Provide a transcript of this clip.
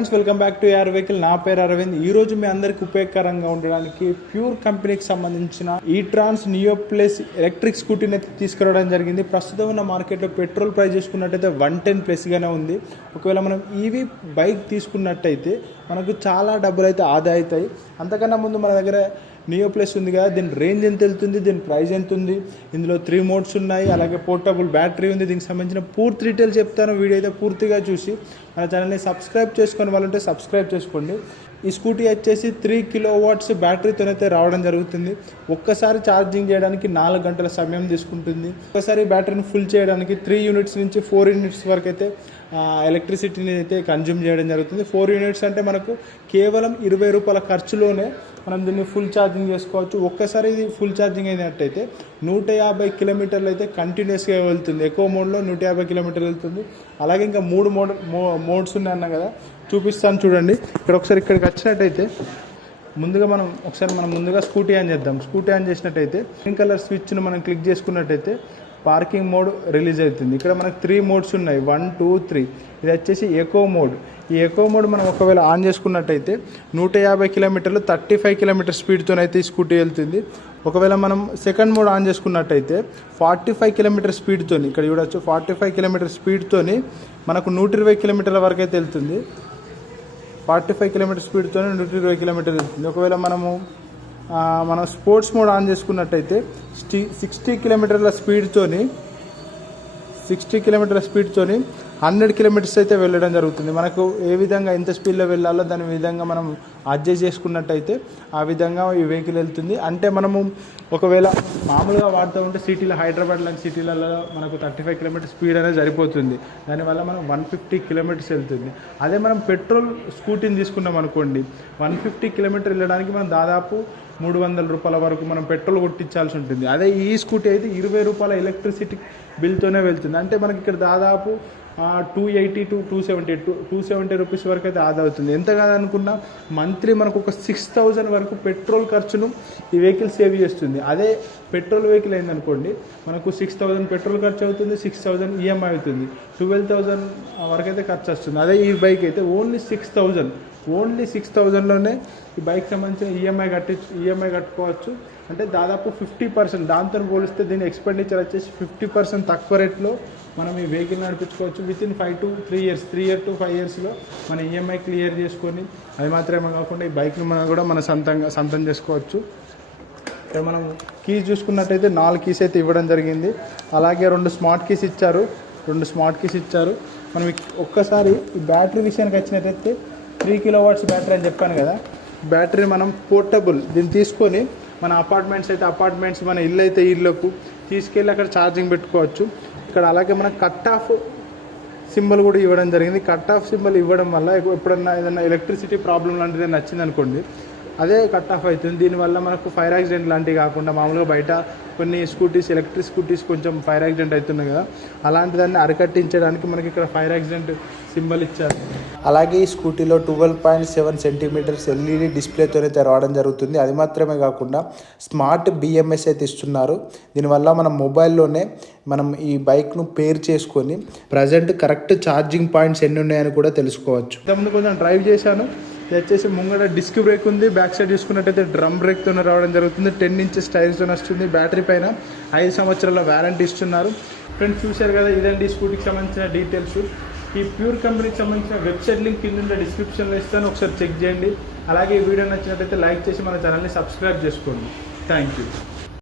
Friends welcome back to యార్ vehicle. నా పేరు అరవింద్. ఈ రోజు మీ అందరికి ఉపయోగకరంగా ఉండడానికి ప్యూర్ కంపెనీకి సంబంధించిన ఈ-ట్రాన్స్ నియో ప్లస్ ఎలక్ట్రిక్ స్కూటీని అయితే తీసుకురావడం జరిగింది. ప్రస్తుతం ఉన్న మార్కెట్లో పెట్రోల్ ప్రైస్ చూసుకున్నట్టయితే 110+ గానే ఉంది. ఒకవేళ మనం ఈవీ బైక్ తీసుకున్నట్టయితే మనకు చాలా డబ్బులు అయితే ఆదా అవుతాయి. అంతకన్నా ముందు మన దగ్గర నియో ప్లస్ ఉంది కదా, దీని రేంజ్ ఎంత వెళ్తుంది, దీని ప్రైస్ ఎంత ఉంది, ఇందులో 3 మోడ్స్ ఉన్నాయి, అలాగే పోర్టబుల్ బ్యాటరీ ఉంది. దీనికి సంబంధించిన పూర్తి డీటెయిల్స్ చెప్తాను. వీడియో అయితే పూర్తిగా చూసి మన ఛానల్ని సబ్స్క్రైబ్ చేసుకునే వాళ్ళంటే సబ్స్క్రైబ్ చేసుకోండి. ఈ స్కూటీ వచ్చేసి 3 kW బ్యాటరీతోనైతే రావడం జరుగుతుంది. ఒక్కసారి ఛార్జింగ్ చేయడానికి 4 గంటల సమయం తీసుకుంటుంది. ఒక్కసారి బ్యాటరీని ఫుల్ చేయడానికి 3 యూనిట్స్ నుంచి 4 యూనిట్స్ వరకు అయితే ఎలక్ట్రిసిటీని అయితే కన్జ్యూమ్ చేయడం జరుగుతుంది. 4 యూనిట్స్ అంటే మనకు కేవలం 20 రూపాయల ఖర్చులోనే మనం దీన్ని ఫుల్ ఛార్జింగ్ చేసుకోవచ్చు. ఒక్కసారి ఇది ఫుల్ ఛార్జింగ్ అయినట్టయితే 150 కిలోమీటర్లు అయితే కంటిన్యూస్గా వెళ్తుంది. ఎక్కువ మోడ్లో 150 కిలోమీటర్లు వెళ్తుంది. అలాగే ఇంకా 3 మోడ్స్ ఉన్నాయన్న కదా, చూపిస్తాను చూడండి. ఇక్కడికి వచ్చినట్టయితే ముందుగా స్కూటీ ఆన్ చేద్దాం. స్కూటీ ఆన్ చేసినట్టయితే గ్రీన్ కలర్ స్విచ్ను మనం క్లిక్ చేసుకున్నట్టయితే పార్కింగ్ మోడ్ రిలీజ్ అవుతుంది. ఇక్కడ మనకు 3 మోడ్స్ ఉన్నాయి, 1, 2, 3. ఇది వచ్చేసి ఎకో మోడ్. ఈ ఎకో మోడ్ మనం ఒకవేళ ఆన్ చేసుకున్నట్టయితే 150 కిలోమీటర్లు 35 కిలోమీటర్ స్పీడ్తోనైతే ఈ స్కూటీ వెళ్తుంది. ఒకవేళ మనం సెకండ్ మోడ్ ఆన్ చేసుకున్నట్టయితే 45 కిలోమీటర్ స్పీడ్తో, ఇక్కడ చూడవచ్చు 45 కిలోమీటర్ స్పీడ్తో మనకు 120 కిలోమీటర్ల వరకు అయితే వెళ్తుంది. 45 కిలోమీటర్ స్పీడ్తో 120 కిలోమీటర్లు వెళ్తుంది. ఒకవేళ మనం స్పోర్ట్స్ మోడ్ ఆన్ చేసుకున్నట్టయితే 60 కిలోమీటర్ల స్పీడ్తోని 100 కిలోమీటర్స్ అయితే వెళ్ళడం జరుగుతుంది. మనకు ఏ విధంగా ఎంత స్పీడ్లో వెళ్ళాలో దాని విధంగా మనం అడ్జస్ట్ చేసుకున్నట్టయితే ఆ విధంగా ఈ వెహికల్ వెళ్తుంది. అంటే మనము ఒకవేళ మామూలుగా వాడుతూ ఉంటే సిటీలో, హైదరాబాద్ లాంటి సిటీలలో మనకు 35 కిలోమీటర్ స్పీడ్ అనేది సరిపోతుంది. దానివల్ల మనం 150 కిలోమీటర్స్ వెళ్తుంది. అదే మనం పెట్రోల్ స్కూటీని తీసుకున్నాం అనుకోండి, 150 కిలోమీటర్ వెళ్ళడానికి మనం దాదాపు 300 రూపాయల వరకు మనం పెట్రోల్ కొట్టించాల్సి ఉంటుంది. అదే ఈ స్కూటీ అయితే 20 రూపాయల ఎలక్ట్రిసిటీ బిల్తోనే వెళ్తుంది. అంటే మనకి ఇక్కడ దాదాపు 280 to 270 రూపీస్ వరకు అయితే ఆదా అవుతుంది. ఎంత కాదనుకున్నా మంత్లీ మనకు ఒక 6000 వరకు పెట్రోల్ ఖర్చును ఈ వెహికల్ సేవ్ చేస్తుంది. అదే పెట్రోల్ వెహికల్ అయిందనుకోండి, మనకు 6000 పెట్రోల్ ఖర్చు అవుతుంది, 6000 ఈఎంఐ అవుతుంది, 12000 వరకు అయితే ఖర్చు వస్తుంది. అదే ఈ బైక్ అయితే ఓన్లీ 6000లోనే ఈ బైక్ సంబంధించిన ఈఎంఐ కట్టుకోవచ్చు. అంటే దాదాపు 50%, దాంతో పోలిస్తే దీని ఎక్స్పెండిచర్ వచ్చేసి 50% తక్కువ రేట్లో మనం ఈ వెహికల్ నడిపించుకోవచ్చు. వితిన్ 3 to 5 yearsలో మన ఈఎంఐ క్లియర్ చేసుకొని, అది మాత్రమే కాకుండా ఈ బైక్ని మన సొంతం చేసుకోవచ్చు. ఇక్కడ మనం కీస్ చూసుకున్నట్టయితే 4 కీస్ అయితే ఇవ్వడం జరిగింది. అలాగే 2 స్మార్ట్ కీస్ ఇచ్చారు. మనం ఒక్కసారి ఈ బ్యాటరీ విషయానికి వచ్చినట్టయితే 3 kW బ్యాటరీ అని చెప్పాను కదా, బ్యాటరీ మనం పోర్టబుల్ దీన్ని తీసుకొని మన అపార్ట్మెంట్స్, మన ఇల్లు అయితే ఇళ్ళకు తీసుకెళ్ళి అక్కడ ఛార్జింగ్ పెట్టుకోవచ్చు. ఇక్కడ అలాగే మనకు కట్ ఆఫ్ సింబల్ కూడా ఇవ్వడం జరిగింది. కట్ ఆఫ్ సింబల్ ఇవ్వడం వల్ల ఎప్పుడన్నా ఏదైనా ఎలక్ట్రిసిటీ ప్రాబ్లం లాంటిది నచ్చింది అనుకోండి, అదే కట్ ఆఫ్ అవుతుంది. దీనివల్ల మనకు ఫైర్ యాక్సిడెంట్ లాంటివి కాకుండా, మామూలుగా బయట కొన్ని ఎలక్ట్రిక్ స్కూటీస్ కొంచెం ఫైర్ యాక్సిడెంట్ అవుతున్నాయి కదా, అలాంటి దాన్ని అరికట్టించడానికి మనకి ఇక్కడ ఫైర్ యాక్సిడెంట్ సింబల్ ఇచ్చారు. అలాగే ఈ స్కూటీలో 12.7 సెంటీమీటర్స్ ఎల్ఈడి డిస్ప్లేతో అయితే రావడం జరుగుతుంది. అది మాత్రమే కాకుండా స్మార్ట్ బిఎంఎస్ అయితే ఇస్తున్నారు. దీనివల్ల మనం మొబైల్లోనే మనం ఈ బైక్ను పేర్ చేసుకొని ప్రజెంట్ కరెక్ట్ ఛార్జింగ్ పాయింట్స్ ఎన్ని ఉన్నాయని కూడా తెలుసుకోవచ్చు. ఇంతకుముందు కొంచెం డ్రైవ్ చేశాను. ఇది వచ్చేసి ముంగడ డిస్క్ బ్రేక్ ఉంది. బ్యాక్ సైడ్ చూసుకున్నట్టయితే డ్రమ్ బ్రేక్తో రావడం జరుగుతుంది. 10 inches టైర్స్తో వస్తుంది. బ్యాటరీ పైన 5 సంవత్సరాల వారంటీ ఇస్తున్నారు. ఫ్రెండ్స్ చూశారు కదా, ఇదండి స్కూటీకి సంబంధించిన డీటెయిల్స్. ఈ ప్యూర్ కంపెనీకి సంబంధించిన వెబ్సైట్ లింక్ కింద డిస్క్రిప్షన్లో ఇస్తాను, ఒకసారి చెక్ చేయండి. అలాగే ఈ వీడియో నచ్చినట్టయితే లైక్ చేసి మన ఛానల్ని సబ్స్క్రైబ్ చేసుకోండి. Thank you.